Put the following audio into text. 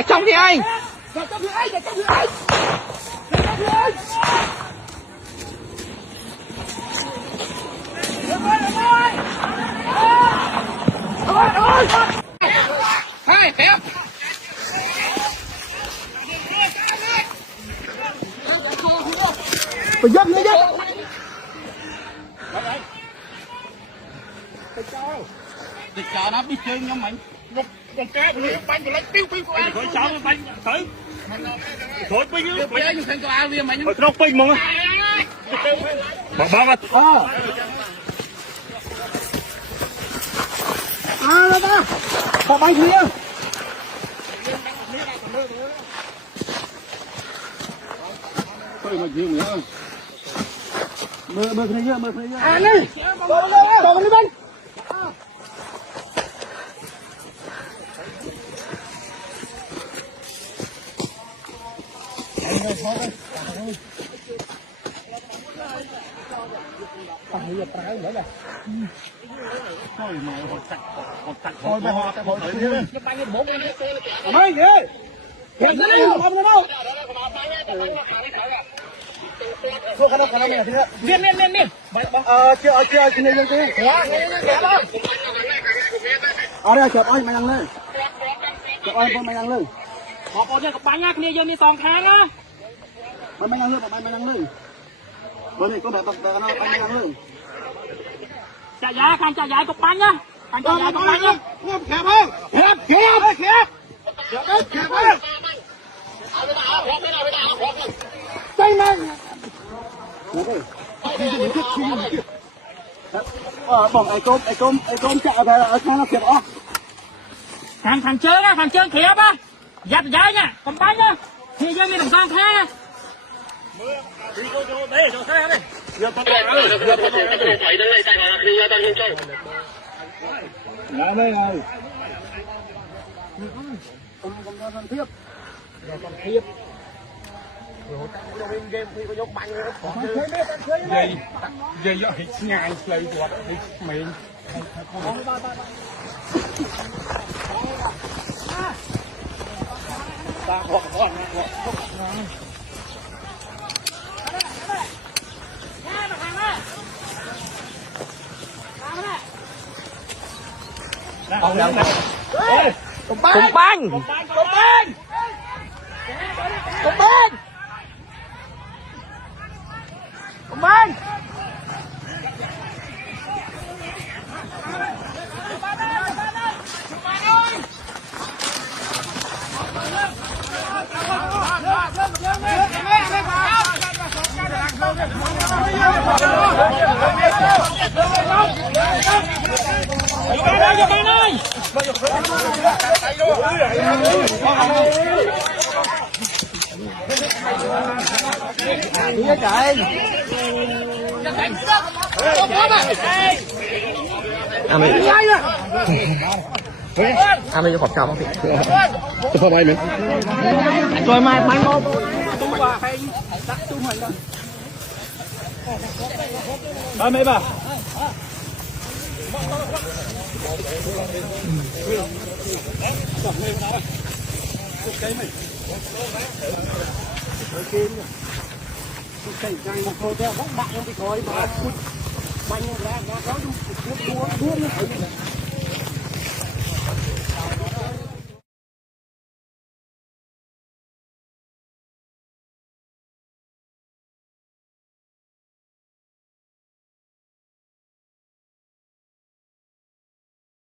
để trong thì anh. Để trong thì anh. Để trong thì anh. Để trong thì anh. Hai, khép. Phải dắt nữa chứ. Thịt chợ nó biết chơi nhóm mình. Một cái bánh của lấy tiêu pin của anh. Thôi sao bánh tới. Thôi pin Tiêu pin như thành tòa viên mình. Thôi nó pin mà. Bỏ à. Đó ta. Bỏ bánh kia. Thôi mà nhiều nữa. Mơ cái này nhá, mơ cái này nhá. À này. Bỏ cái bánh. Thôi mà hột chặt thôi mà hột tới đi. Mấy kìa. Kìa nó đi, không nó đâu. Thôi cái đó này thì miên. Chưa này lên kia. Quá, kìa đó. Ở đây chụp anh mày ăn lên. Chụp anh con mày ăn lên. Bỏ con nha, bánh nha, kia vô đi toàn kháng á. Mày ăn lên, mày ăn lên. Bữa này có bè nó mày ăn lên. Chà giá cục bánh nhá. Chà giá cục bánh nhá. Kẹp không? Kẹp. Tay mày. Bỏng ai côm chạy về ở sang nó kẹp ó. Thằng trơn kẹp á. Dắt giá nha, còn bánh nhá. Thì vô đi đồng toàn kháng á. Đi vô đây cho xe đi. Giờ con đẻ Lại đây này. Còn tiếp. Dây dọ hít ngang lấy quạt hít mình. Ta gọn. Cục bánh. Ăn đi cho khẩu trong không? Cho bay mình. Rồi mai bánh một. Ba mấy bà. Cái này một thôi theo bóc bạn không bị khói mà bánh ra nó có buông